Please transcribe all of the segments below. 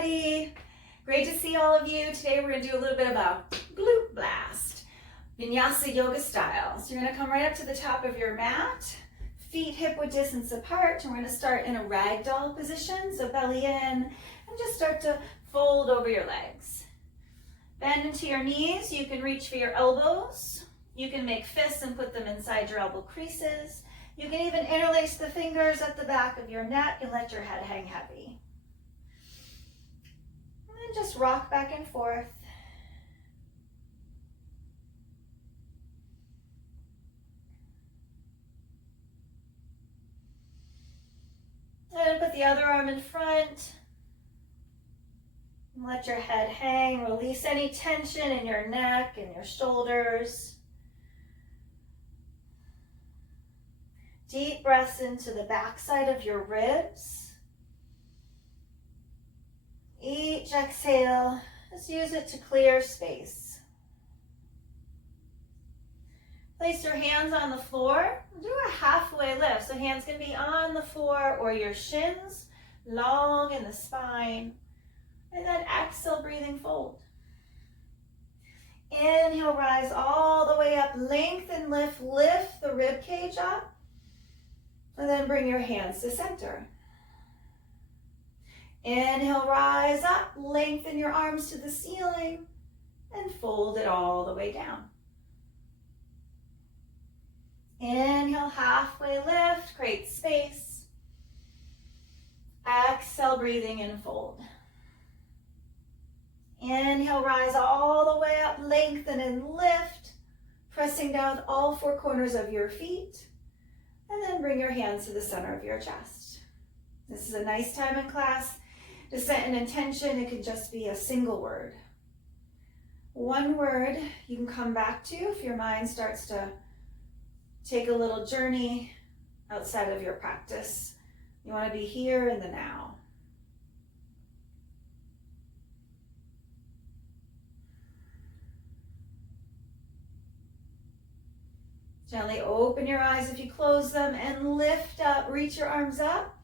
everybody. Great to see all of you. Today we're going to do a little bit of a glute blast, Vinyasa yoga style. So you're going to come right up to the top of your mat, feet hip-width distance apart, and we're going to start in a ragdoll position. So belly in, and just start to fold over your legs. Bend into your knees. You can reach for your elbows. You can make fists and put them inside your elbow creases. You can even interlace the fingers at the back of your neck and let your head hang heavy. And then just rock back and forth. And put the other arm in front. And let your head hang. Release any tension in your neck and your shoulders. Deep breaths into the backside of your ribs. Each exhale, just use it to clear space. Place your hands on the floor. Do a halfway lift. So hands can be on the floor or your shins long in the spine. And then exhale, breathing fold. Inhale, rise all the way up. Lengthen, lift the rib cage up. And then bring your hands to center. Inhale, rise up, lengthen your arms to the ceiling, and fold it all the way down. Inhale, halfway lift, create space. Exhale, breathing in, fold. Inhale, rise all the way up, lengthen and lift, pressing down with all four corners of your feet. And then bring your hands to the center of your chest. This is a nice time in class to set an intention. It could just be a single word. One word you can come back to if your mind starts to take a little journey outside of your practice. You want to be here in the now. Gently open your eyes if you close them and lift up, reach your arms up,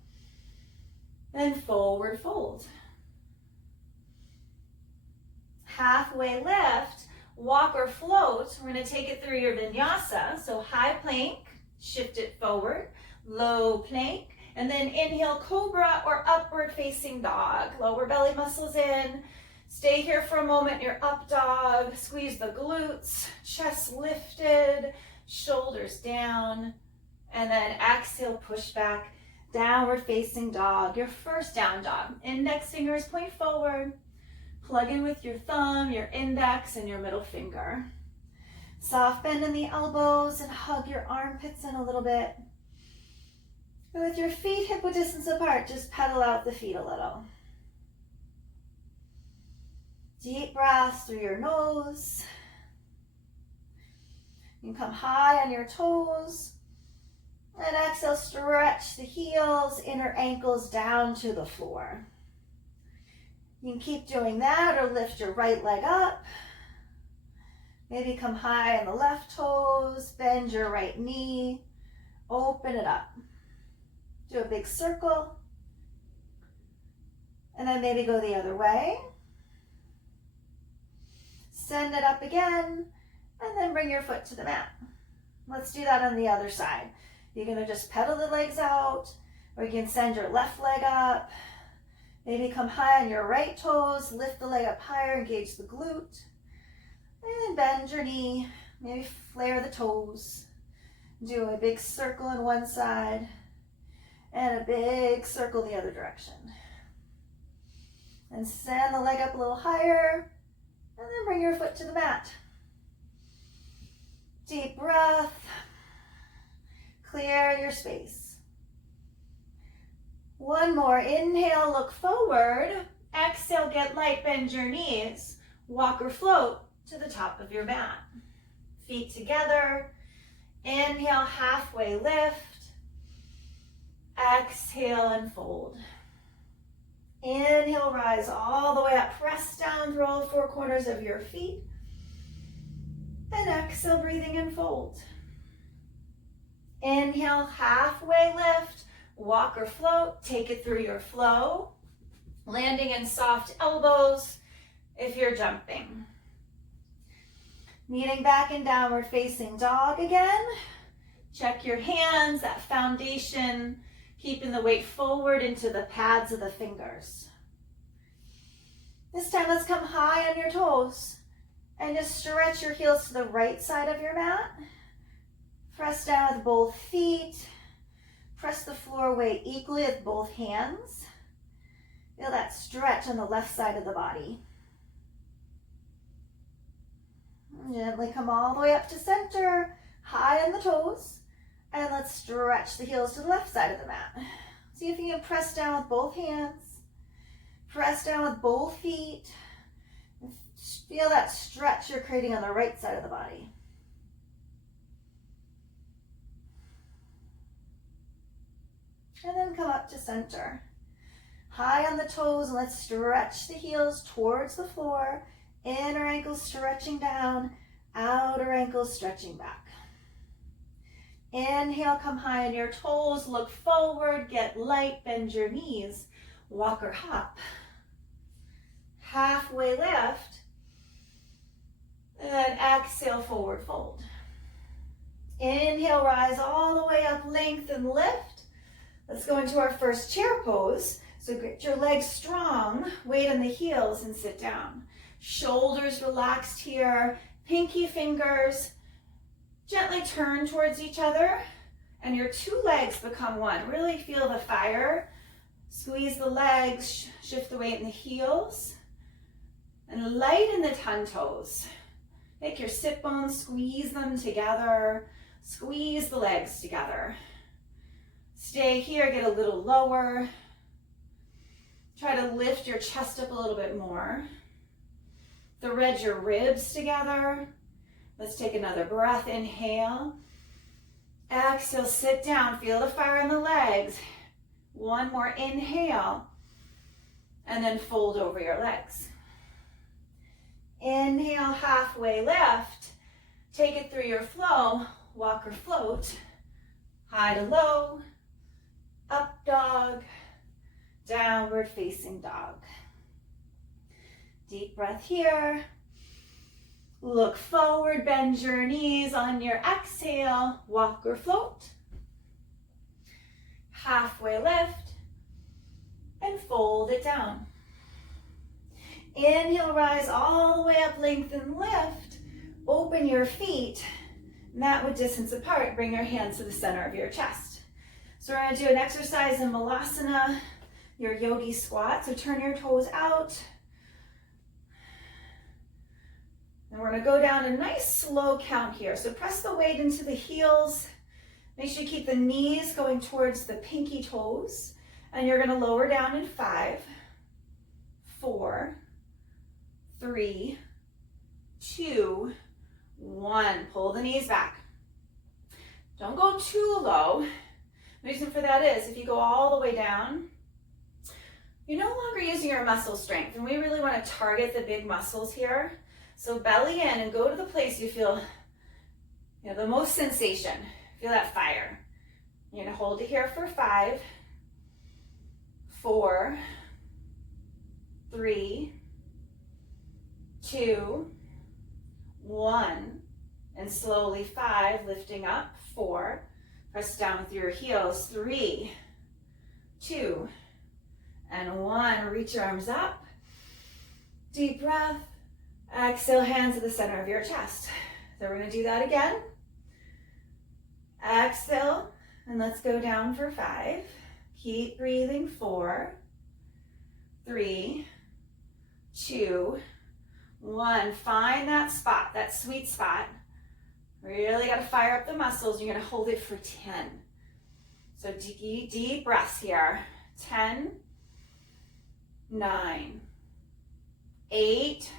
and forward fold. Halfway lift, walk or float. We're going to take it through your vinyasa. So high plank, shift it forward, low plank, and then inhale cobra or upward facing dog. Lower belly muscles in. Stay here for a moment, your up dog. Squeeze the glutes, chest lifted, shoulders down, and then exhale, push back, downward facing dog, your first down dog. Index fingers point forward, plug in with your thumb, your index, and your middle finger. Soft bend in the elbows and hug your armpits in a little bit. And with your feet hip-width distance apart, just pedal out the feet a little. Deep breaths through your nose. You can come high on your toes. And exhale, stretch the heels, inner ankles down to the floor. You can keep doing that or lift your right leg up. Maybe come high on the left toes, bend your right knee, open it up. Do a big circle. And then maybe go the other way. Send it up again. And then bring your foot to the mat. Let's do that on the other side. You're going to just pedal the legs out, or you can send your left leg up. Maybe come high on your right toes, lift the leg up higher, engage the glute. And then bend your knee, maybe flare the toes. Do a big circle on one side, and a big circle the other direction. And send the leg up a little higher, and then bring your foot to the mat. Deep breath. Clear your space. One more. Inhale, look forward. Exhale, get light, bend your knees. Walk or float to the top of your mat. Feet together. Inhale, halfway lift. Exhale and fold. Inhale, rise all the way up. Press down through all four corners of your feet. And exhale, breathing in, fold. Inhale, halfway lift, walk or float, take it through your flow. Landing in soft elbows if you're jumping. Kneeling back in downward facing dog again. Check your hands, that foundation, keeping the weight forward into the pads of the fingers. This time, let's come high on your toes and just stretch your heels to the right side of your mat. Press down with both feet. Press the floor away equally with both hands. Feel that stretch on the left side of the body. Gently come all the way up to center, high on the toes, and let's stretch the heels to the left side of the mat. See if you can press down with both hands, press down with both feet. Feel that stretch you're creating on the right side of the body. And then come up to center. High on the toes, and let's stretch the heels towards the floor. Inner ankles stretching down, outer ankles stretching back. Inhale, come high on your toes, look forward, get light, bend your knees, walk or hop. Halfway lift, and then exhale, forward fold. Inhale, rise all the way up, lengthen, lift. Let's go into our first chair pose. So get your legs strong, weight on the heels, and sit down. Shoulders relaxed here, pinky fingers gently turn towards each other, and your two legs become one. Really feel the fire. Squeeze the legs, shift the weight in the heels, and lighten the tongue toes. Make your sit bones, squeeze them together, squeeze the legs together. Stay here, get a little lower. Try to lift your chest up a little bit more. Thread your ribs together. Let's take another breath. Inhale. Exhale, sit down. Feel the fire in the legs. One more inhale. And then fold over your legs. Inhale, halfway lift. Take it through your flow. Walk or float. High to low. Up dog. Downward facing dog. Deep breath here. Look forward, bend your knees on your exhale. Walk or float. Halfway lift. And fold it down. Inhale, rise all the way up, lengthen, lift. Open your feet, mat width distance apart. Bring your hands to the center of your chest. So we're gonna do an exercise in Malasana, your yogi squat. So turn your toes out. And we're gonna go down a nice slow count here. So press the weight into the heels. Make sure you keep the knees going towards the pinky toes. And you're gonna lower down in 5, 4, 3, 2, 1. Pull the knees back. Don't go too low. The reason for that is if you go all the way down, you're no longer using your muscle strength. And we really want to target the big muscles here. So belly in and go to the place you feel the most sensation. Feel that fire. You're going to hold it here for 5, 4, 3, 2, 1. And slowly 5, lifting up, 4. Press down with your heels, 3, 2, and 1. Reach your arms up. Deep breath. Exhale, hands to the center of your chest. So we're going to do that again. Exhale, and let's go down for 5. Keep breathing, 4, 3, 2, 1. Find that spot, that sweet spot. Really got to fire up the muscles. You're going to hold it for 10. So deep breaths here. 10, 9, 8,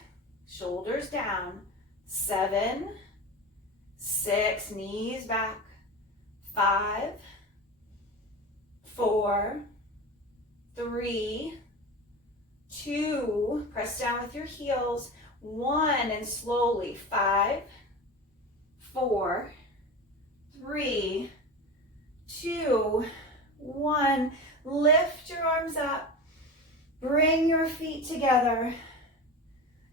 shoulders down, 7, 6, knees back, 5, 4, 3, 2, press down with your heels, 1, and slowly 5, 4, 3, 2, 1. Lift your arms up. Bring your feet together,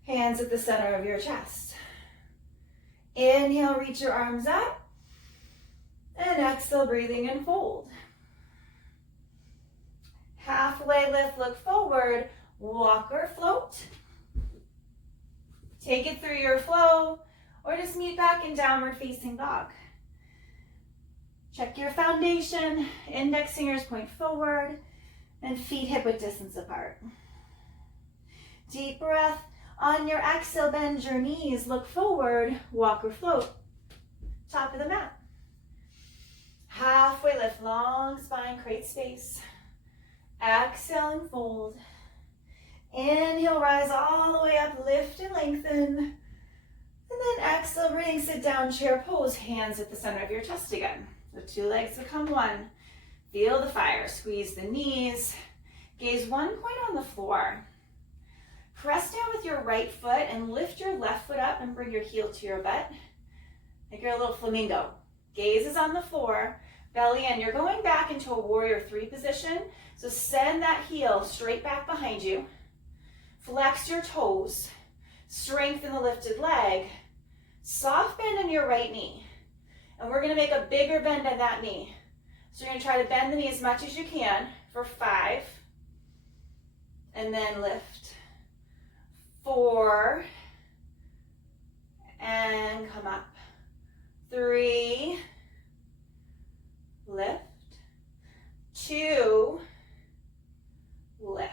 hands at the center of your chest. Inhale, reach your arms up. And exhale, breathing in, fold. Halfway lift, look forward, walk or float. Take it through your flow, or just meet back in downward facing dog. Check your foundation, index fingers point forward, and feet hip-width distance apart. Deep breath. On your exhale, bend your knees, look forward, walk or float. Top of the mat. Halfway lift, long spine, create space. Exhale and fold. Inhale, rise all the way up, lift and lengthen. And then exhale, breathing, sit down, chair pose, hands at the center of your chest again. The two legs become one. Feel the fire, squeeze the knees. Gaze one point on the floor. Press down with your right foot and lift your left foot up and bring your heel to your butt. Like you're a little flamingo. Gaze is on the floor, belly in. You're going back into a warrior three position. So send that heel straight back behind you. Flex your toes. Strengthen the lifted leg. Soft bend in your right knee. And we're gonna make a bigger bend in that knee. So you're gonna try to bend the knee as much as you can for 5. And then lift. 4. And come up. 3. Lift. 2. Lift.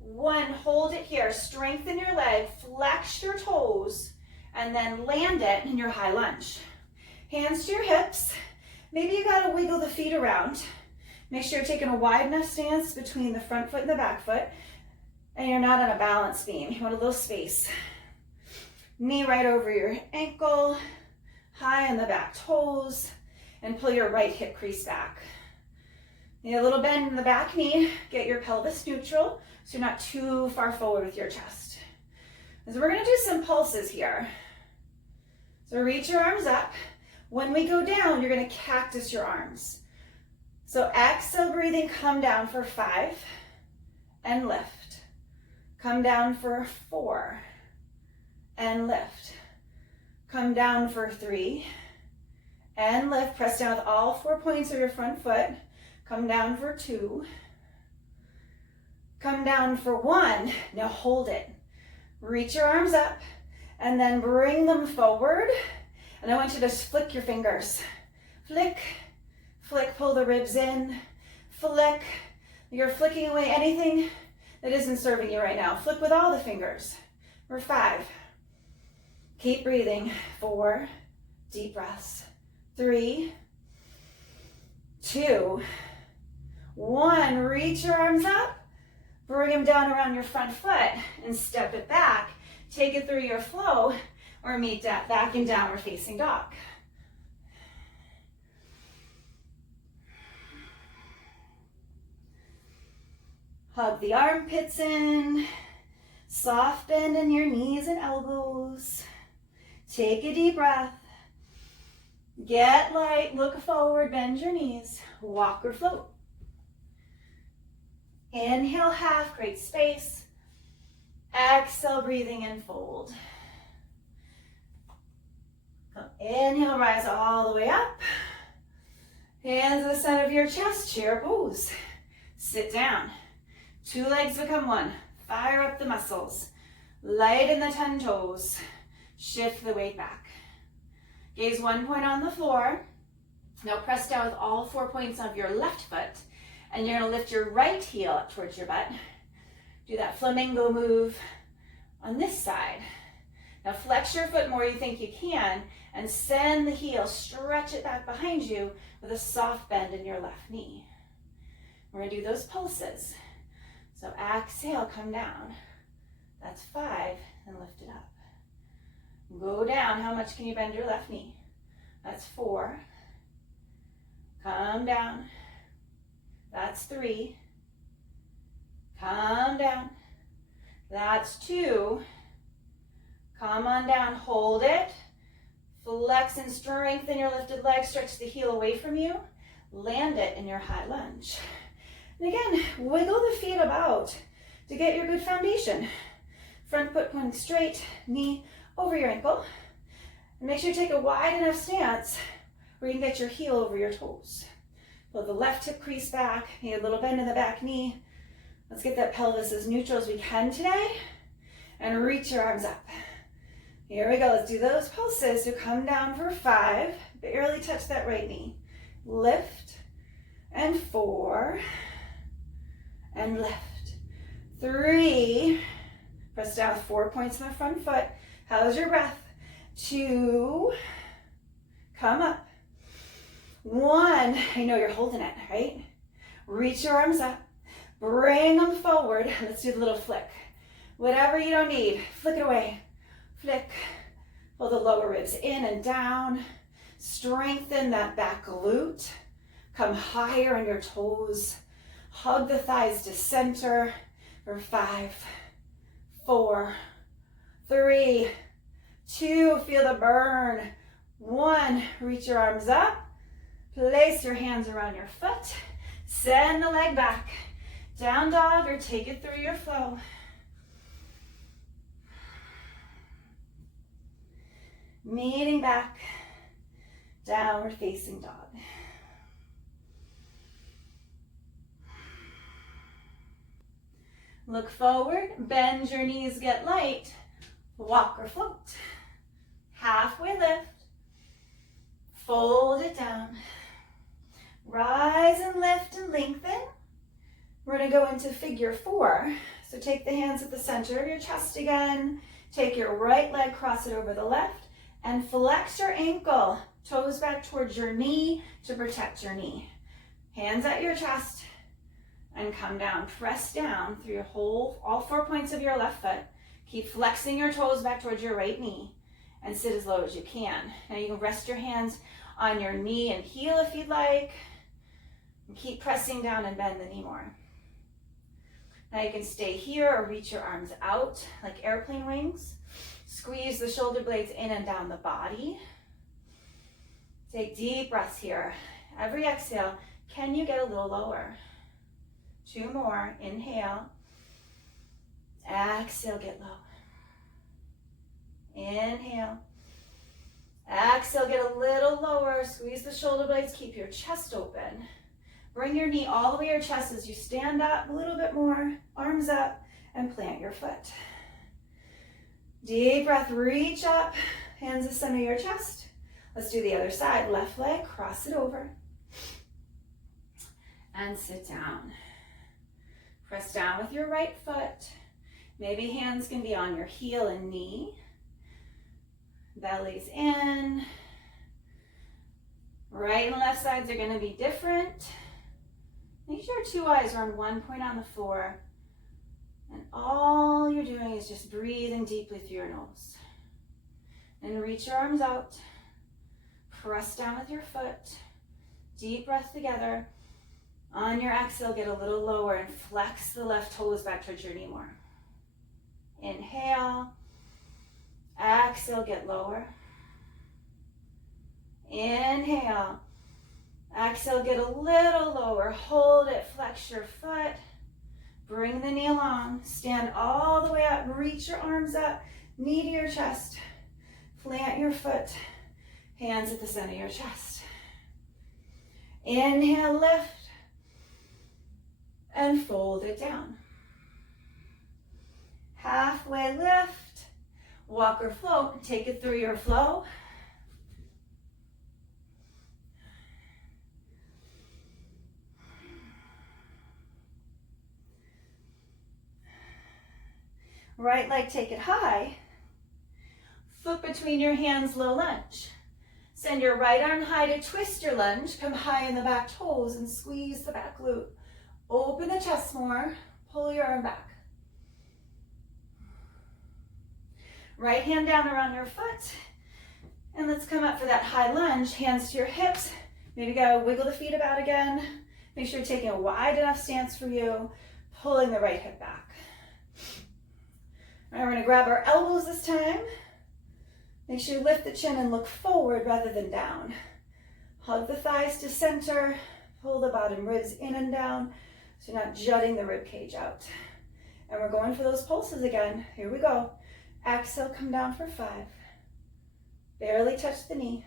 1, hold it here. Strengthen your leg, flex your toes, and then land it in your high lunge. Hands to your hips. Maybe you gotta wiggle the feet around. Make sure you're taking a wide enough stance between the front foot and the back foot, and you're not on a balance beam. You want a little space. Knee right over your ankle, high on the back toes, and pull your right hip crease back. Need a little bend in the back knee. Get your pelvis neutral so you're not too far forward with your chest. So we're gonna do some pulses here. So reach your arms up. When we go down, you're gonna cactus your arms. So exhale, breathing, come down for 5 and lift. Come down for 4 and lift. Come down for 3 and lift. Press down with all 4 points of your front foot. Come down for 2. Come down for 1. Now hold it. Reach your arms up and then bring them forward. And I want you to just flick your fingers. Flick, flick, pull the ribs in. Flick. You're flicking away anything that isn't serving you right now. Flick with all the fingers. For 5. Keep breathing. 4. Deep breaths. 3. 2. 1. Reach your arms up. Bring them down around your front foot and step it back. Take it through your flow or meet that back in downward facing dog. Hug the armpits in. Soft bend in your knees and elbows. Take a deep breath. Get light, look forward, bend your knees. Walk or float. Inhale, half, create space. Exhale, breathing in, fold. Inhale, rise all the way up. Hands at the center of your chest, chair pose. Sit down. 2 legs become 1. Fire up the muscles. Lighten the 10 toes. Shift the weight back. Gaze 1 point on the floor. Now press down with all 4 points of your left foot. And you're gonna lift your right heel up towards your butt. Do that flamingo move on this side. Now flex your foot more you think you can and send the heel, stretch it back behind you with a soft bend in your left knee. We're gonna do those pulses. So exhale, come down. That's 5, and lift it up. Go down, how much can you bend your left knee? That's 4. Come down. That's 3. Come down. That's 2. Come on down, hold it. Flex and strengthen your lifted leg, stretch the heel away from you. Land it in your high lunge. And again, wiggle the feet about to get your good foundation. Front foot pointing straight, knee over your ankle. And make sure you take a wide enough stance where you can get your heel over your toes. Pull the left hip crease back, need a little bend in the back knee. Let's get that pelvis as neutral as we can today. And reach your arms up. Here we go, let's do those pulses. So come down for 5, barely touch that right knee. Lift, and 4, and lift. 3, press down with 4 points in the front foot. How's your breath? 2, come up. 1, I know you're holding it, right? Reach your arms up, bring them forward. Let's do the little flick. Whatever you don't need, flick it away. Flick, pull the lower ribs in and down. Strengthen that back glute. Come higher on your toes. Hug the thighs to center for 5, 4, 3, 2, feel the burn. 1, reach your arms up. Place your hands around your foot. Send the leg back. Down dog or take it through your flow. Meeting back, downward facing dog. Look forward, bend your knees, get light, walk or float. Halfway lift, fold it down. Rise and lift and lengthen. We're gonna go into figure 4. So take the hands at the center of your chest again. Take your right leg, cross it over the left. And flex your ankle, toes back towards your knee to protect your knee. Hands at your chest and come down. Press down through your all 4 points of your left foot. Keep flexing your toes back towards your right knee and sit as low as you can. Now you can rest your hands on your knee and heel if you'd like. And keep pressing down and bend the knee more. Now you can stay here or reach your arms out like airplane wings. Squeeze the shoulder blades in and down the body. Take deep breaths here. Every exhale, can you get a little lower? 2 more. Inhale. Exhale, get low. Inhale. Exhale, get a little lower. Squeeze the shoulder blades. Keep your chest open. Bring your knee all the way to your chest as you stand up. A little bit more. Arms up and plant your foot. Deep breath, reach up, hands to center your chest. Let's do the other side. Left leg, cross it over. And sit down. Press down with your right foot. Maybe hands can be on your heel and knee. Belly's in. Right and left sides are gonna be different. Make sure 2 eyes are on 1 point on the floor. And all you're doing is just breathing deeply through your nose. And reach your arms out. Press down with your foot. Deep breath together. On your exhale, get a little lower and flex the left toes back towards your knee more. Inhale. Exhale, get lower. Inhale. Exhale, get a little lower. Hold it, flex your foot. Bring the knee along, stand all the way up, reach your arms up, knee to your chest, plant your foot, hands at the center of your chest. Inhale, lift, and fold it down. Halfway lift, walk or float, take it through your flow. Right leg, take it high. Foot between your hands, low lunge. Send your right arm high to twist your lunge. Come high in the back toes and squeeze the back glute. Open the chest more. Pull your arm back. Right hand down around your foot. And let's come up for that high lunge. Hands to your hips. Maybe go wiggle the feet about again. Make sure you're taking a wide enough stance for you. Pulling the right hip back. All right, we're going to grab our elbows this time. Make sure you lift the chin and look forward rather than down. Hug the thighs to center. Pull the bottom ribs in and down. so you're not jutting the rib cage out. And we're going for those pulses again. Here we go. Exhale, come down for 5. Barely touch the knee.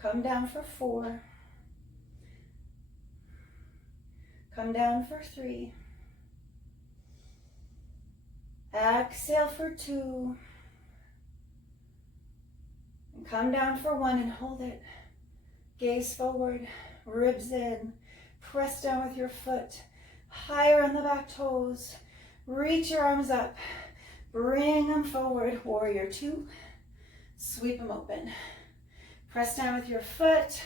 Come down for 4. Come down for 3. Exhale for 2. And come down for 1 and hold it. Gaze forward, ribs in. Press down with your foot. Higher on the back toes. Reach your arms up. Bring them forward. Warrior 2. Sweep them open. Press down with your foot.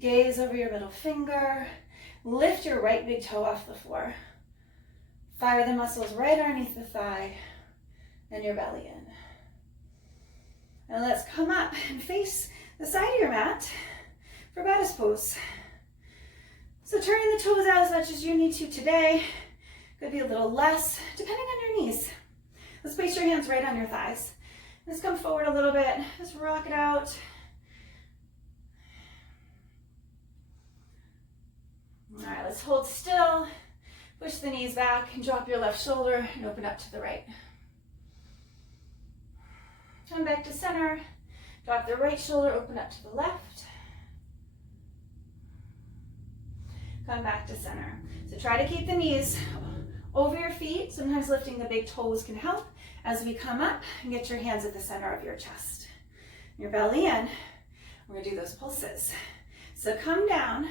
Gaze over your middle finger. Lift your right big toe off the floor. Fire the muscles right underneath the thigh and your belly in. And let's come up and face the side of your mat for bodice pose. So turning the toes out as much as you need to today. Could be a little less, depending on your knees. Let's place your hands right on your thighs. Let's come forward a little bit. Just rock it out. All right, let's hold still. Push the knees back and drop your left shoulder and open up to the right. Come back to center. Drop the right shoulder, open up to the left. Come back to center. So try to keep the knees over your feet. Sometimes lifting the big toes can help. As we come up, and get your hands at the center of your chest. Your belly in. We're going to do those pulses. So come down.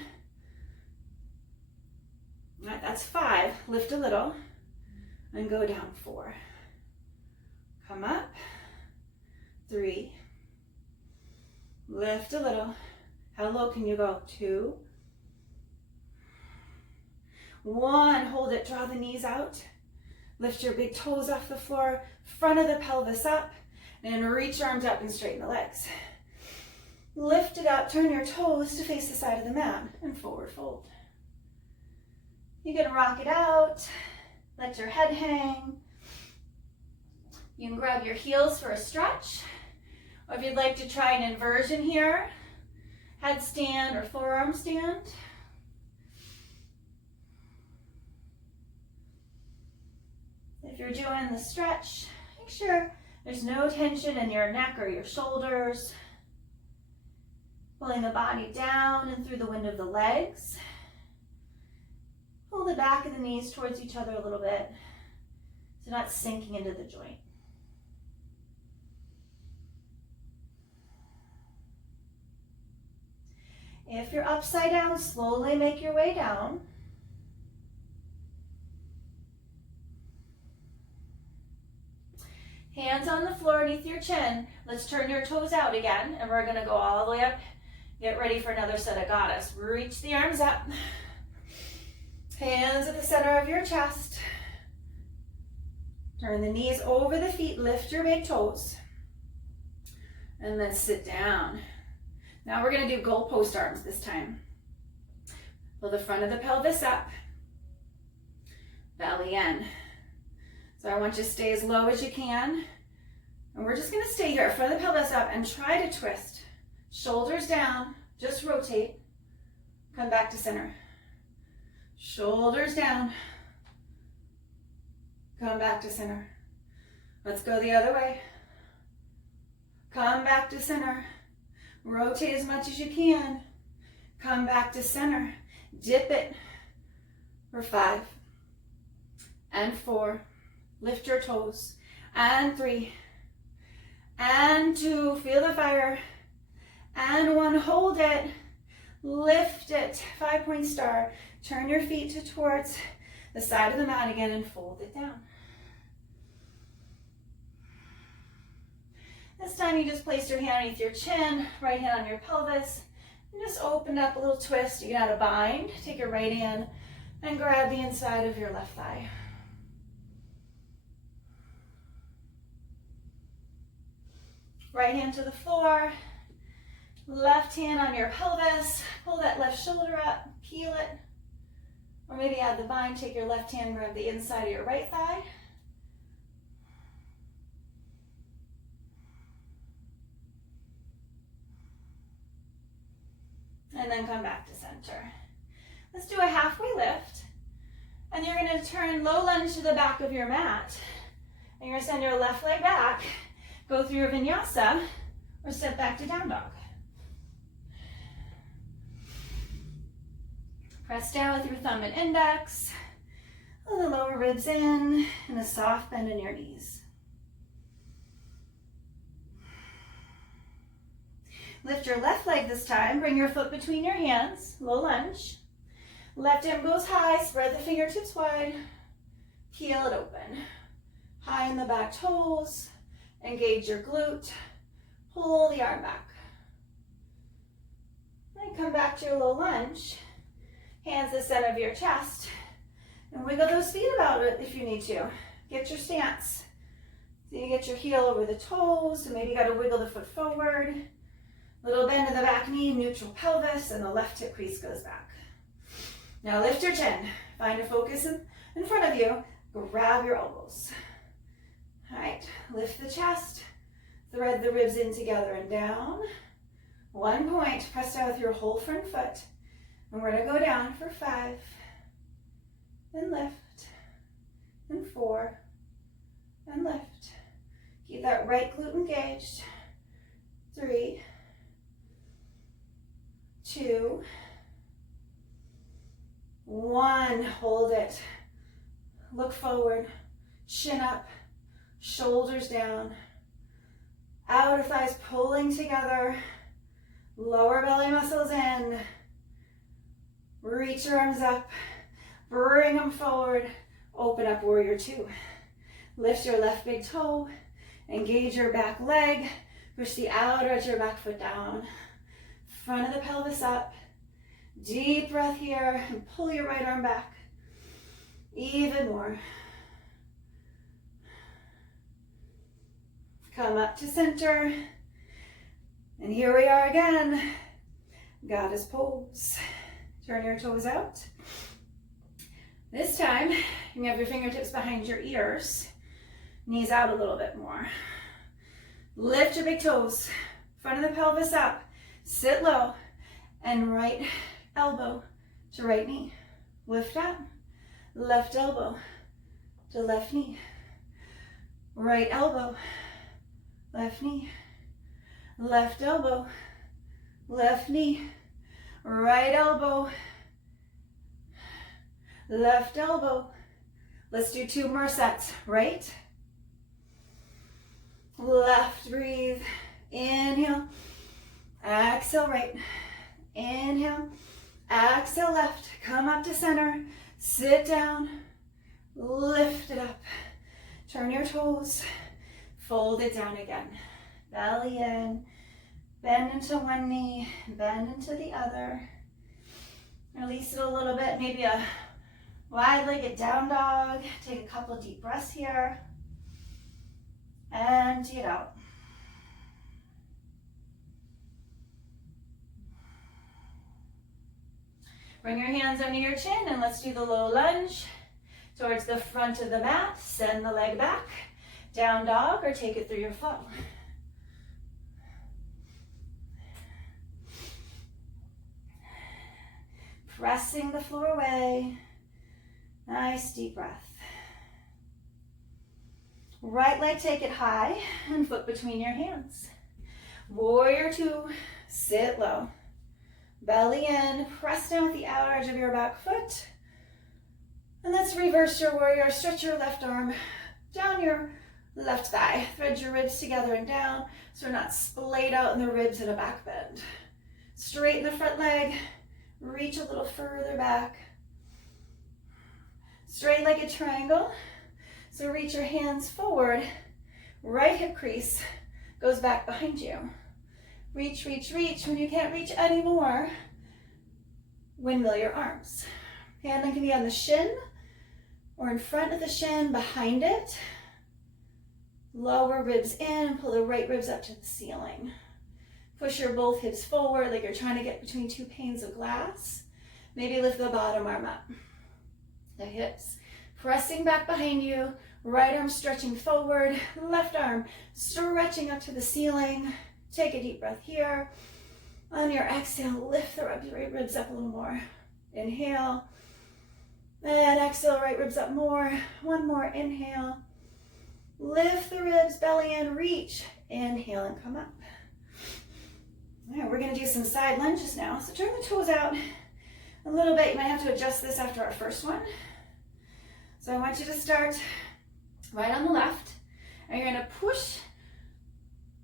All right, that's 5. Lift a little. And go down 4. Come up. 3. Lift a little. How low can you go? 2. 1. Hold it. Draw the knees out. Lift your big toes off the floor. Front of the pelvis up. And reach your arms up and straighten the legs. Lift it up. Turn your toes to face the side of the mat. And forward fold. You can rock it out. Let your head hang. You can grab your heels for a stretch. Or if you'd like to try an inversion here, headstand or forearm stand. If you're doing the stretch, make sure there's no tension in your neck or your shoulders. Pulling the body down and through the wind of the legs. Pull the back of the knees towards each other a little bit, so not sinking into the joint. If you're upside down, slowly make your way down. Hands on the floor beneath your chin. Let's turn your toes out again, and we're gonna go all the way up. Get ready for another set of goddess. Reach the arms up. Hands at the center of your chest. Turn the knees over the feet. Lift your big toes. And then sit down. Now we're going to do goalpost arms this time. Pull the front of the pelvis up. Belly in. So I want you to stay as low as you can. And we're just going to stay here. Front of the pelvis up and try to twist. Shoulders down. Just rotate. Come back to center. Shoulders down. Come back to center. Let's go the other way. Come back to center. Rotate as much as you can. Come back to center. Dip it for 5 and 4. Lift your toes. And 3 and 2. Feel the fire. And 1. Hold it. Lift it. 5-point star. Turn your feet towards the side of the mat again and fold it down. This time you just place your hand underneath your chin, right hand on your pelvis, and just open up a little twist. You get out of bind. Take your right hand and grab the inside of your left thigh. Right hand to the floor. Left hand on your pelvis. Pull that left shoulder up. Peel it. Or maybe add the bind. Take your left hand, grab the inside of your right thigh. And then come back to center. Let's do a halfway lift. And you're gonna turn low lunge to the back of your mat. And you're gonna send your left leg back, go through your vinyasa, or step back to down dog. Press down with your thumb and index. Pull the lower ribs in and a soft bend in your knees. Lift your left leg this time. Bring your foot between your hands. Low lunge. Left arm goes high. Spread the fingertips wide. Peel it open. High in the back toes. Engage your glute. Pull the arm back. Then come back to your low lunge. Hands the center of your chest. And wiggle those feet about it if you need to. Get your stance. So you get your heel over the toes. So maybe you got to wiggle the foot forward. Little bend in the back knee, neutral pelvis, and the left hip crease goes back. Now lift your chin. Find a focus in front of you. Grab your elbows. All right, lift the chest. Thread the ribs in together and down. 1 point. Press down with your whole front foot. And we're going to go down for 5. And lift. And 4. And lift. Keep that right glute engaged. 3. 2, 1, hold it. Look forward, chin up, shoulders down. Outer thighs pulling together, lower belly muscles in. Reach your arms up, bring them forward, open up warrior 2. Lift your left big toe, engage your back leg, push the outer edge of your back foot down. Front of the pelvis up. Deep breath here and pull your right arm back. Even more. Come up to center. And here we are again. Goddess pose. Turn your toes out. This time, you can have your fingertips behind your ears. Knees out a little bit more. Lift your big toes. Front of the pelvis up. Sit low and right elbow to right knee. Lift up, left elbow to left knee. Right elbow, left knee. Left elbow, left knee. Right elbow, left elbow. Let's do 2 more sets. Right, left, breathe. Inhale. Exhale right, inhale, exhale left, come up to center, sit down, lift it up, turn your toes, fold it down again, belly in, bend into one knee, bend into the other, release it a little bit, maybe a wide-legged down dog, take a couple deep breaths here, empty it out. Bring your hands under your chin and let's do the low lunge towards the front of the mat. Send the leg back, down dog, or take it through your flow. Pressing the floor away. Nice deep breath. Right leg, take it high and foot between your hands. Warrior 2, sit low. Belly in, press down with the outer edge of your back foot. And let's reverse your warrior. Stretch your left arm down your left thigh. Thread your ribs together and down so we're not splayed out in the ribs in a back bend. Straighten the front leg. Reach a little further back. Straight-legged triangle. So reach your hands forward. Right hip crease goes back behind you. Reach, reach, reach. When you can't reach anymore, windmill your arms. Hand can be on the shin or in front of the shin, behind it. Lower ribs in, pull the right ribs up to the ceiling. Push your both hips forward like you're trying to get between 2 panes of glass. Maybe lift the bottom arm up. The hips pressing back behind you. Right arm stretching forward. Left arm stretching up to the ceiling. Take a deep breath here. On your exhale, lift the right ribs up a little more. Inhale. Then exhale, right ribs up more. One more, inhale. Lift the ribs, belly in, reach. Inhale and come up. All right, we're gonna do some side lunges now. So turn the toes out a little bit. You might have to adjust this after our first one. So I want you to start right on the left, and you're gonna push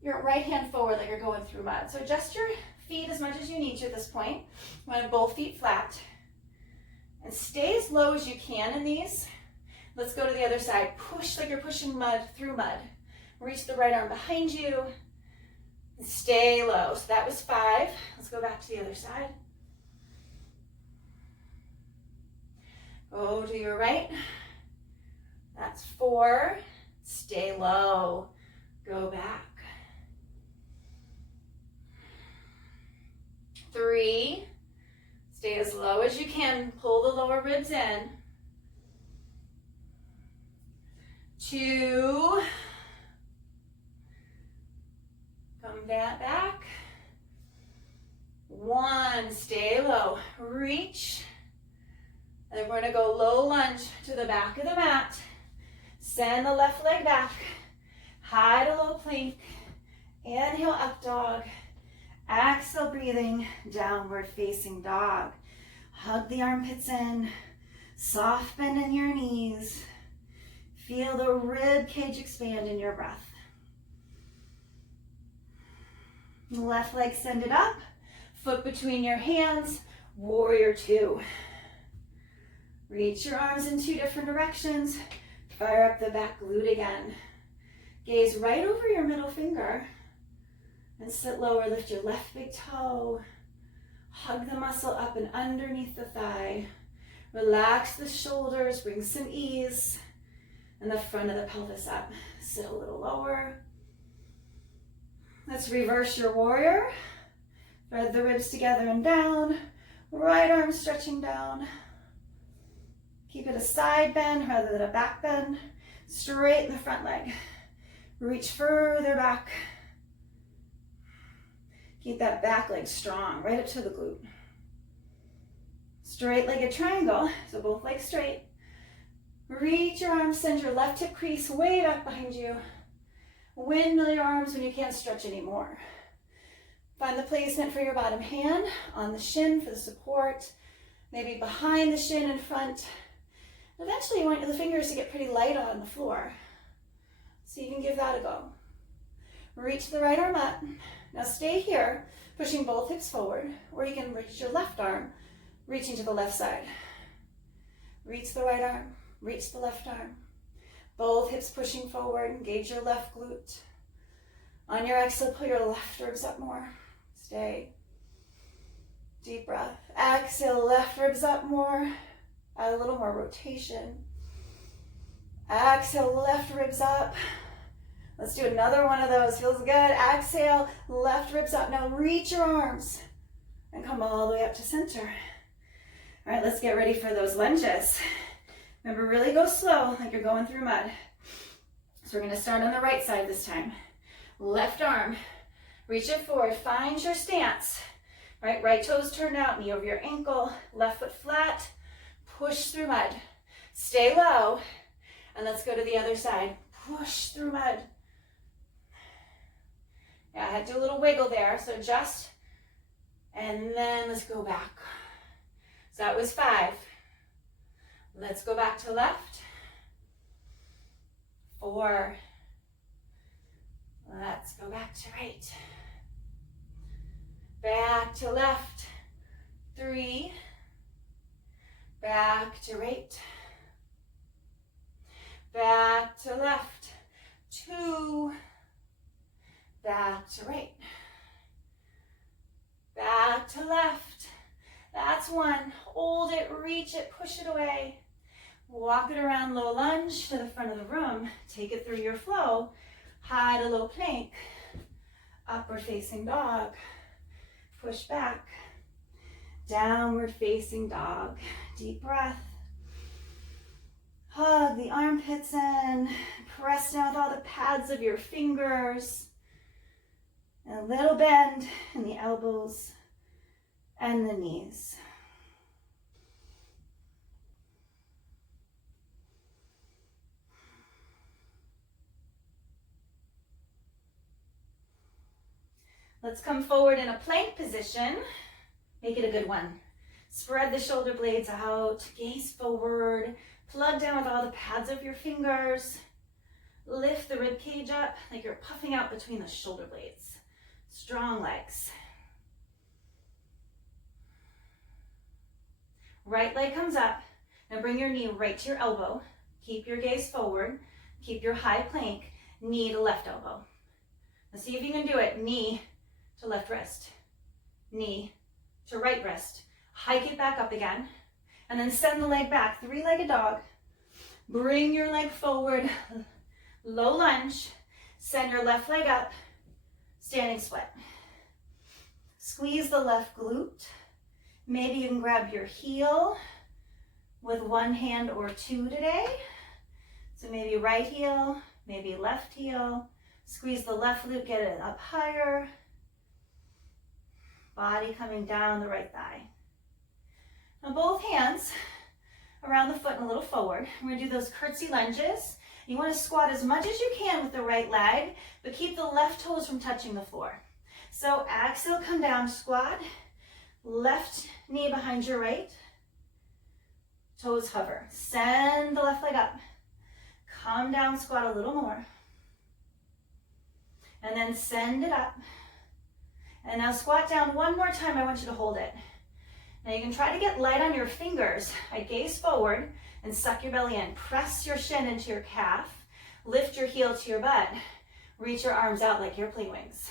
your right hand forward like you're going through mud. So adjust your feet as much as you need to at this point. You want both feet flat. And stay as low as you can in these. Let's go to the other side. Push like you're pushing mud through mud. Reach the right arm behind you. And stay low. So that was 5. Let's go back to the other side. Go to your right. That's 4. Stay low. Go back. 3. Stay as low as you can. Pull the lower ribs in. 2. Come back. 1. Stay low. Reach. And then we're going to go low lunge to the back of the mat. Send the left leg back. High to low plank. Inhale, up dog. Exhale, breathing, downward facing dog. Hug the armpits in. Soft bend in your knees. Feel the rib cage expand in your breath. Left leg send it up. Foot between your hands. Warrior 2. Reach your arms in 2 different directions. Fire up the back glute again. Gaze right over your middle finger. And sit lower, lift your left big toe. Hug the muscle up and underneath the thigh. Relax the shoulders, bring some ease. And the front of the pelvis up. Sit a little lower. Let's reverse your warrior. Thread the ribs together and down. Right arm stretching down. Keep it a side bend rather than a back bend. Straighten the front leg. Reach further back. Keep that back leg strong, right up to the glute. Straight-legged triangle, so both legs straight. Reach your arms, send your left hip crease way back behind you. Windmill your arms when you can't stretch anymore. Find the placement for your bottom hand on the shin for the support, maybe behind the shin in front. Eventually you want the fingers to get pretty light on the floor, so you can give that a go. Reach the right arm up. Now stay here, pushing both hips forward, or you can reach your left arm, reaching to the left side. Reach the right arm, reach the left arm. Both hips pushing forward, engage your left glute. On your exhale, pull your left ribs up more. Stay. Deep breath. Exhale, left ribs up more. Add a little more rotation. Exhale, left ribs up. Let's do another one of those. Feels good. Exhale, left ribs up. Now reach your arms and come all the way up to center. All right, let's get ready for those lunges. Remember, really go slow, like you're going through mud. So we're gonna start on the right side this time. Left arm, reach it forward, find your stance. Right toes turned out, knee over your ankle, left foot flat, push through mud. Stay low, and let's go to the other side. Push through mud. Yeah, I had to do a little wiggle there, so just, and then let's go back. So that was 5. Let's go back to left. 4. Let's go back to right. Back to left. 3. Back to right. Back to left. 2. Back to right. Back to left. That's 1. Hold it, reach it, push it away. Walk it around low lunge to the front of the room. Take it through your flow. High to low plank. Upward facing dog. Push back. Downward facing dog. Deep breath. Hug the armpits in. Press down with all the pads of your fingers. And a little bend in the elbows and the knees. Let's come forward in a plank position. Make it a good one. Spread the shoulder blades out, gaze forward, plug down with all the pads of your fingers. Lift the rib cage up like you're puffing out between the shoulder blades. Strong legs. Right leg comes up. Now bring your knee right to your elbow. Keep your gaze forward. Keep your high plank. Knee to left elbow. Now see if you can do it. Knee to left wrist. Knee to right wrist. Hike it back up again. And then send the leg back. Three-legged dog. Bring your leg forward. Low lunge. Send your left leg up. Standing split. Squeeze the left glute. Maybe you can grab your heel with one hand or two today. So maybe right heel, maybe left heel. Squeeze the left glute, get it up higher. Body coming down the right thigh. Now both hands around the foot and a little forward. We're gonna do those curtsy lunges. You wanna squat as much as you can with the right leg, but keep the left toes from touching the floor. So exhale, come down, squat. Left knee behind your right. Toes hover. Send the left leg up. Come down, squat a little more. And then send it up. And now squat down one more time. I want you to hold it. Now you can try to get light on your fingers. I gaze forward and suck your belly in. Press your shin into your calf. Lift your heel to your butt. Reach your arms out like airplane wings.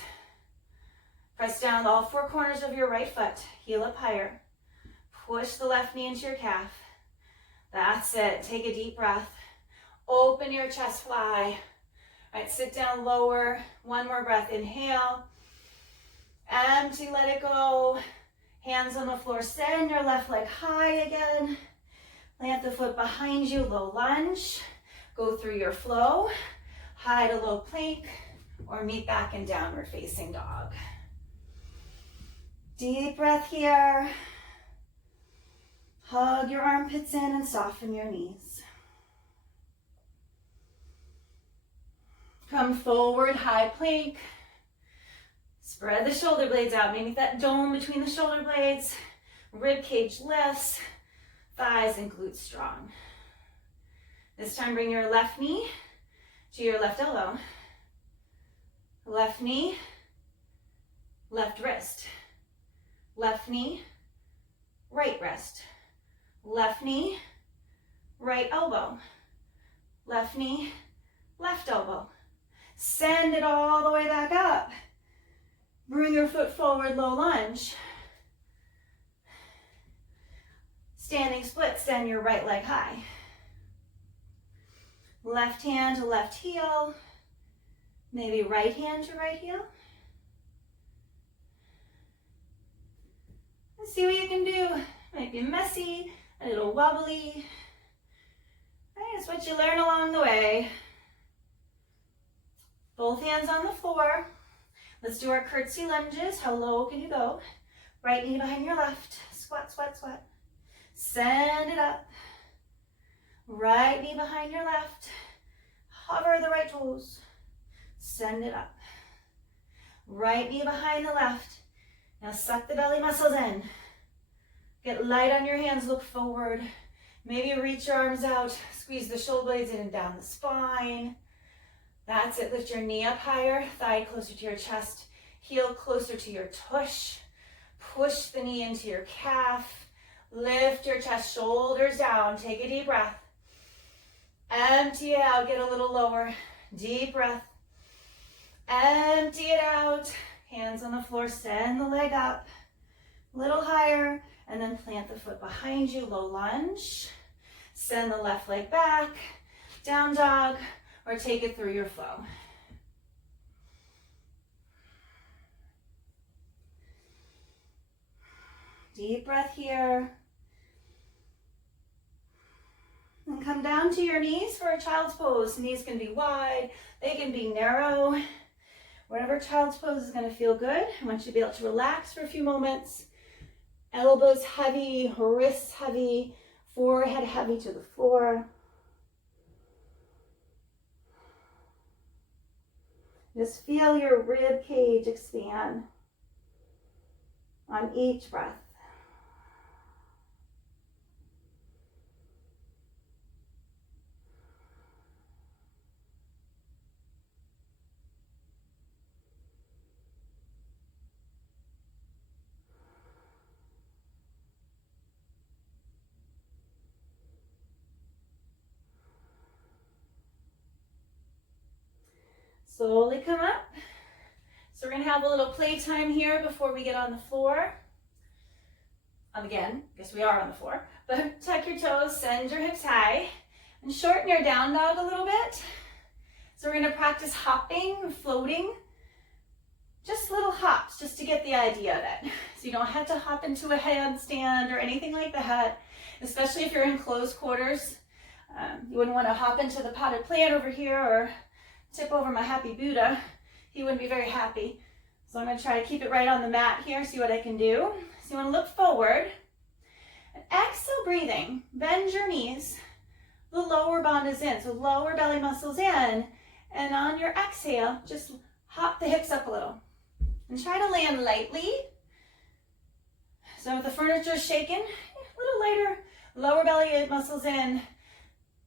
Press down all four corners of your right foot. Heel up higher. Push the left knee into your calf. That's it. Take a deep breath. Open your chest, fly. All right, sit down lower. One more breath. Inhale. Empty, let it go. Hands on the floor. Send your left leg high again. Plant the foot behind you. Low lunge. Go through your flow. High to low plank. Or meet back in downward facing dog. Deep breath here. Hug your armpits in and soften your knees. Come forward, high plank. Spread the shoulder blades out. Maybe that dome between the shoulder blades. Rib cage lifts. Thighs and glutes strong. This time bring your left knee to your left elbow. Left knee, left wrist. Left knee, right wrist. Left knee, right elbow. Left knee, left elbow. Send it all the way back up. Bring your foot forward, low lunge. Standing split, send your right leg high. Left hand to left heel. Maybe right hand to right heel. Let's see what you can do. Might be messy, a little wobbly. That's what you learn along the way. Both hands on the floor. Let's do our curtsy lunges. How low can you go? Right knee behind your left. Squat, squat, squat. Send it up. Right knee behind your left. Hover the right toes. Send it up. Right knee behind the left. Now suck the belly muscles in. Get light on your hands, look forward. Maybe reach your arms out, squeeze the shoulder blades in and down the spine. That's it, lift your knee up higher, thigh closer to your chest, heel closer to your tush. Push the knee into your calf. Lift your chest, shoulders down, take a deep breath. Empty it out, get a little lower. Deep breath. Empty it out. Hands on the floor, send the leg up. A little higher, and then plant the foot behind you, low lunge. Send the left leg back, down dog, or take it through your flow. Deep breath here. And come down to your knees for a child's pose. Knees can be wide, they can be narrow. Whatever child's pose is going to feel good. I want you to be able to relax for a few moments. Elbows heavy, wrists heavy, forehead heavy to the floor. Just feel your rib cage expand. on each breath. Slowly come up. So we're gonna have a little playtime here before we get on the floor. Again, I guess we are on the floor, but tuck your toes, send your hips high, and shorten your down dog a little bit. So we're gonna practice hopping, floating, just little hops, just to get the idea of it. So you don't have to hop into a handstand or anything like that, especially if you're in closed quarters. You wouldn't wanna hop into the potted plant over here or tip over my happy Buddha. He wouldn't be very happy. So I'm gonna try to keep it right on the mat here, see what I can do. So you wanna look forward. And exhale, breathing. Bend your knees. The lower bond is in, so lower belly muscles in. And on your exhale, just hop the hips up a little. And try to land lightly. So if the furniture is shaking, a little lighter, lower belly muscles in.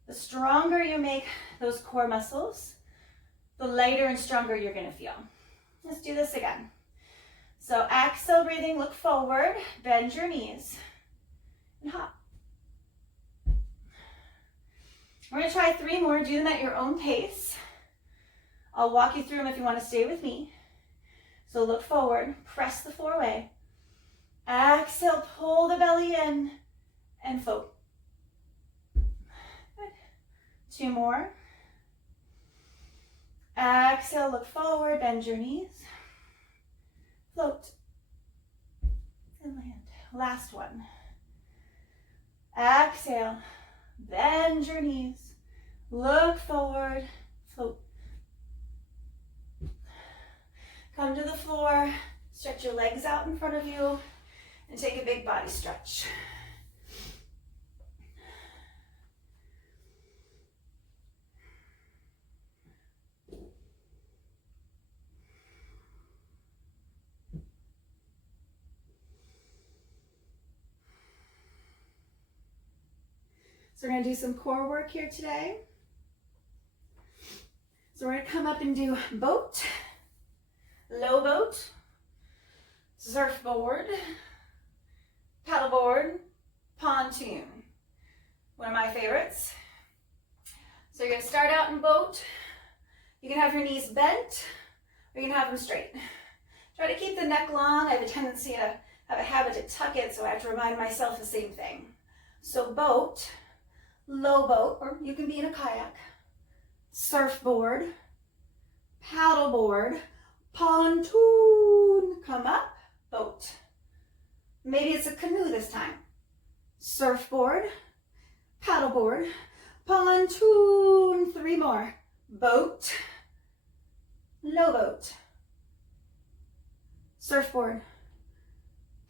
The stronger you make those core muscles, the lighter and stronger you're gonna feel. Let's do this again. So exhale, breathing, look forward, bend your knees, and hop. We're gonna try 3 more, do them at your own pace. I'll walk you through them if you wanna stay with me. So look forward, press the floor away. Exhale, pull the belly in, and float. Good. 2 more. Exhale, look forward, bend your knees. Float. And land. Last one. Exhale, bend your knees. Look forward, float. Come to the floor, stretch your legs out in front of you, and take a big body stretch. So we're gonna do some core work here today. So we're gonna come up and do boat, low boat, surfboard, paddleboard, pontoon. One of my favorites. So you're gonna start out in boat. You can have your knees bent, or you can have them straight. Try to keep the neck long. I have a tendency to have a habit to tuck it, so I have to remind myself the same thing. So boat, low boat, or you can be in a kayak, surfboard, paddleboard, pontoon, come up, boat. Maybe it's a canoe this time. Surfboard, paddleboard, pontoon, 3 more. Boat, low boat, surfboard,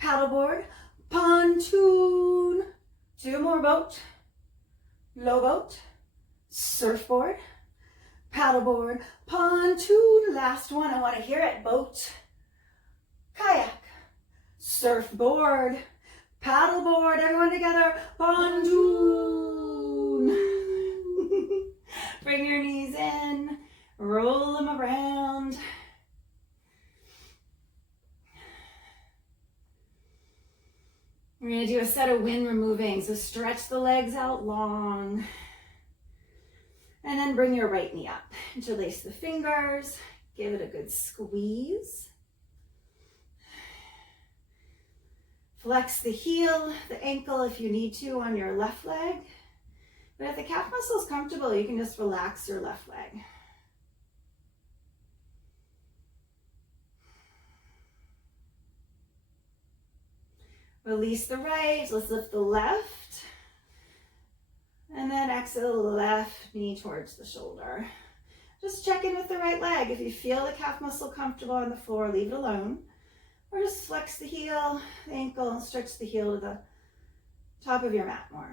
paddleboard, pontoon, 2 more. Boat, low boat, surfboard, paddleboard, pontoon. Last one, I want to hear it. Boat, kayak, surfboard, paddleboard, everyone together, pontoon. Bring your knees in, roll them around. We're going to do a set of wind removing, so stretch the legs out long. And then bring your right knee up. Interlace the fingers, give it a good squeeze. Flex the heel, the ankle if you need to on your left leg. But if the calf muscle is comfortable, you can just relax your left leg. Release the right, let's lift the left. And then exhale the left knee towards the shoulder. Just check in with the right leg. If you feel the calf muscle comfortable on the floor, leave it alone. Or just flex the heel, the ankle, and stretch the heel to the top of your mat more.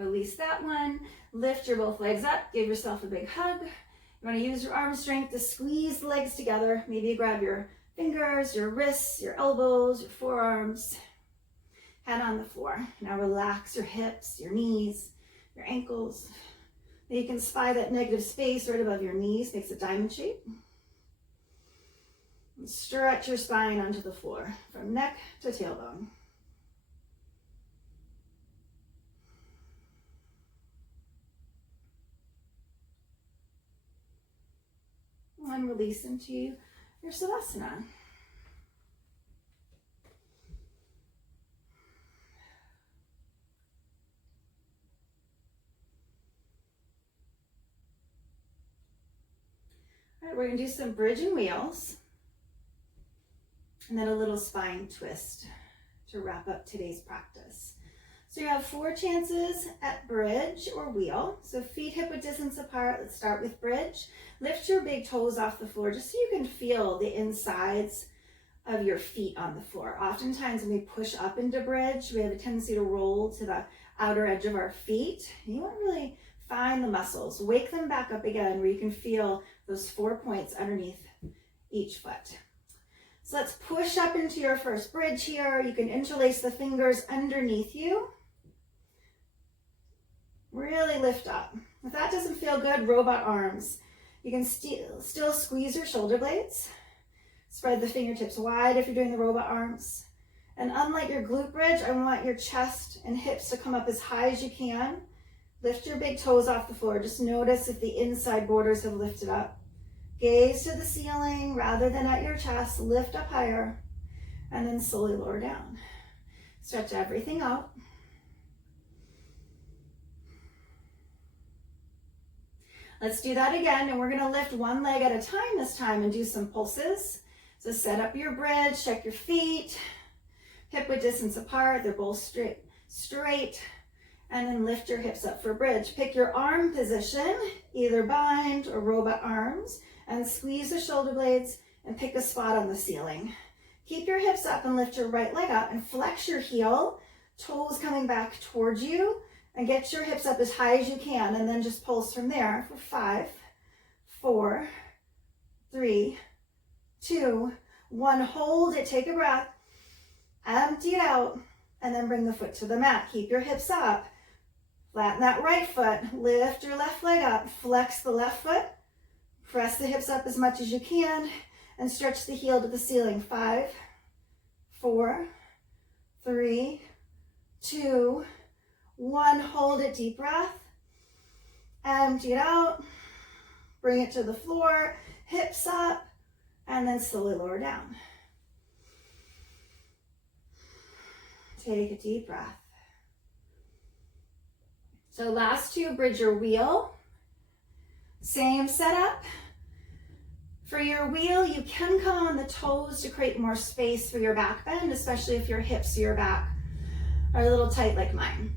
Release that one. Lift your both legs up. Give yourself a big hug. You want to use your arm strength to squeeze the legs together. Maybe you grab your fingers, your wrists, your elbows, your forearms. Head on the floor. Now relax your hips, your knees, your ankles. You can spy that negative space right above your knees. Makes a diamond shape. And stretch your spine onto the floor from neck to tailbone. And release into your Savasana. All right, we're going to do some bridge and wheels, and then a little spine twist to wrap up today's practice. So you have 4 chances at bridge or wheel. So feet hip width distance apart. Let's start with bridge. Lift your big toes off the floor just so you can feel the insides of your feet on the floor. Oftentimes when we push up into bridge, we have a tendency to roll to the outer edge of our feet. You want to really find the muscles. Wake them back up again where you can feel those 4 points underneath each foot. So let's push up into your first bridge here. You can interlace the fingers underneath you. Really lift up. If that doesn't feel good, robot arms. You can still squeeze your shoulder blades. Spread the fingertips wide if you're doing the robot arms. And unlike your glute bridge, I want your chest and hips to come up as high as you can. Lift your big toes off the floor. Just notice if the inside borders have lifted up. Gaze to the ceiling rather than at your chest. Lift up higher and then slowly lower down. Stretch everything out. Let's do that again, and we're going to lift one leg at a time this time and do some pulses. So set up your bridge, check your feet, hip width distance apart, they're both straight, and then lift your hips up for bridge. Pick your arm position, either bind or robot arms, and squeeze the shoulder blades and pick a spot on the ceiling. Keep your hips up and lift your right leg up and flex your heel, toes coming back towards you, and get your hips up as high as you can, and then just pulse from there for 5, 4, 3, 2, 1. Hold it, take a breath, empty it out, and then bring the foot to the mat. Keep your hips up, flatten that right foot, lift your left leg up, flex the left foot, press the hips up as much as you can, and stretch the heel to the ceiling. 5, 4, 3, 2, 1, hold it, deep breath, empty it out, bring it to the floor, hips up, and then slowly lower down. Take a deep breath. So last 2, bridge or wheel. Same setup. For your wheel, you can come on the toes to create more space for your back bend, especially if your hips to your back are a little tight like mine.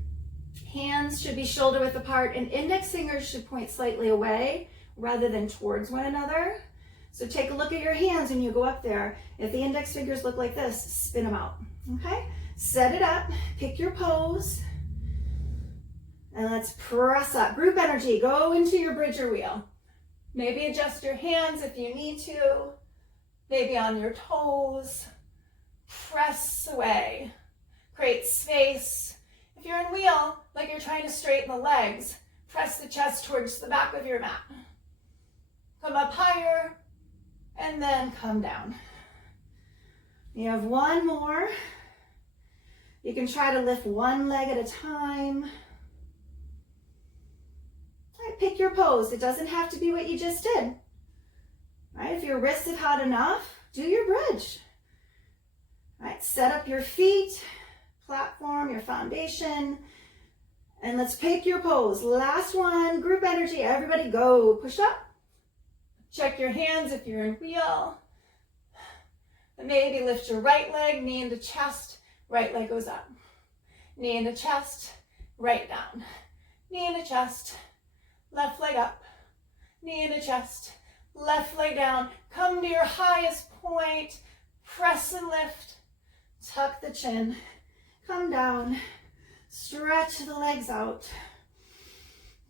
Hands should be shoulder width apart, and index fingers should point slightly away rather than towards one another. So take a look at your hands when you go up there. If the index fingers look like this, spin them out, okay? Set it up, pick your pose, and let's press up. Group energy, go into your bridge or wheel. Maybe adjust your hands if you need to, maybe on your toes. Press away, create space. If you're in wheel, like you're trying to straighten the legs, press the chest towards the back of your mat. Come up higher, and then come down. You have 1 more. You can try to lift 1 leg at a time. All right, pick your pose. It doesn't have to be what you just did. All right, if your wrists have had enough, do your bridge. All right, set up your feet, platform, your foundation, and let's pick your pose. Last one, group energy. Everybody go. Push up. Check your hands if you're in wheel. And maybe lift your right leg, knee into chest, right leg goes up. Knee into chest, right down. Knee into chest, left leg up. Knee into chest, left leg down. Come to your highest point. Press and lift. Tuck the chin. Come down. Stretch the legs out.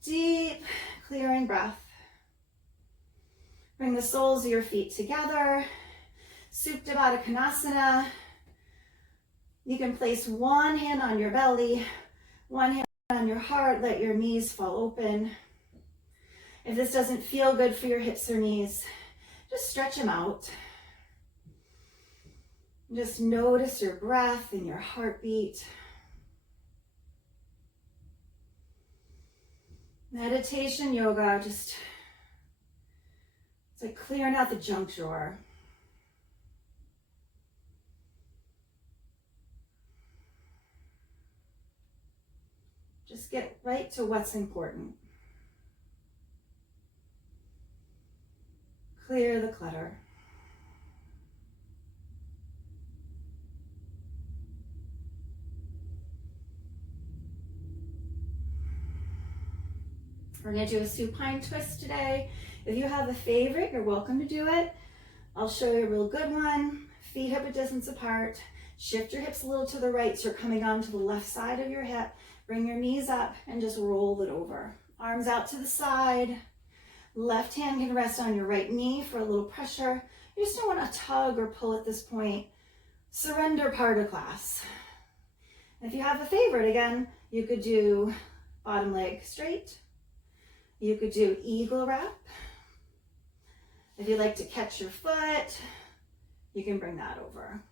Deep, clearing breath. Bring the soles of your feet together. Supta Baddha Konasana. You can place one hand on your belly, one hand on your heart. Let your knees fall open. If this doesn't feel good for your hips or knees, just stretch them out. Just notice your breath and your heartbeat. Meditation yoga, it's like clearing out the junk drawer. Just get right to what's important. Clear the clutter. We're going to do a supine twist today. If you have a favorite, you're welcome to do it. I'll show you a real good one. Feet hip distance apart. Shift your hips a little to the right so you're coming onto the left side of your hip. Bring your knees up and just roll it over. Arms out to the side. Left hand can rest on your right knee for a little pressure. You just don't want to tug or pull at this point. Surrender part of class. If you have a favorite, again, you could do bottom leg straight. You could do eagle wrap. If you like to catch your foot, you can bring that over.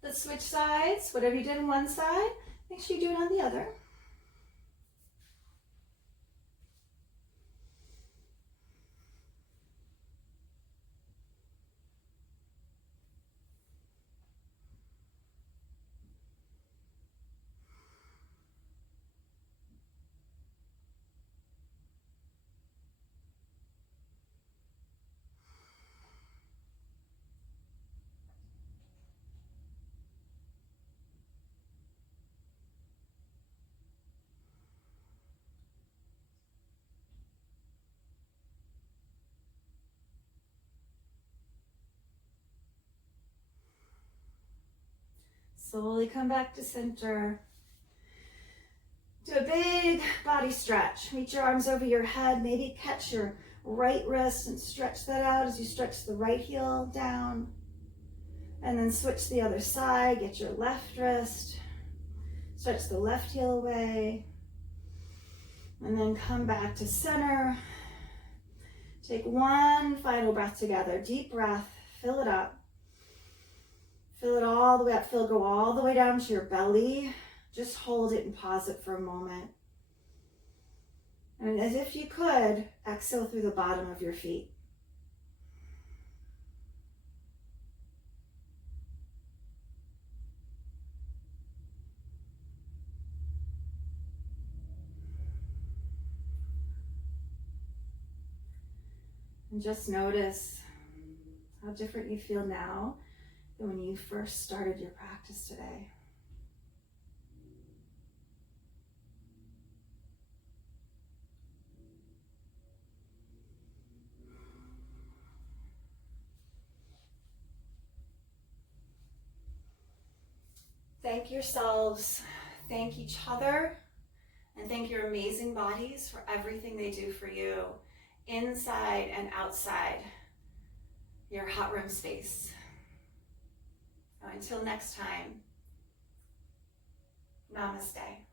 Let's switch sides. Whatever you did on one side, make sure you do it on the other. Slowly come back to center. Do a big body stretch. Reach your arms over your head. Maybe catch your right wrist and stretch that out as you stretch the right heel down. And then switch the other side. Get your left wrist. Stretch the left heel away. And then come back to center. Take one final breath together. Deep breath. Fill it up. Fill it all the way up. Go all the way down to your belly. Just hold it and pause it for a moment. And as if you could, exhale through the bottom of your feet. And just notice how different you feel now than when you first started your practice today. Thank yourselves, thank each other, and thank your amazing bodies for everything they do for you, inside and outside your hot room space. Until next time, namaste.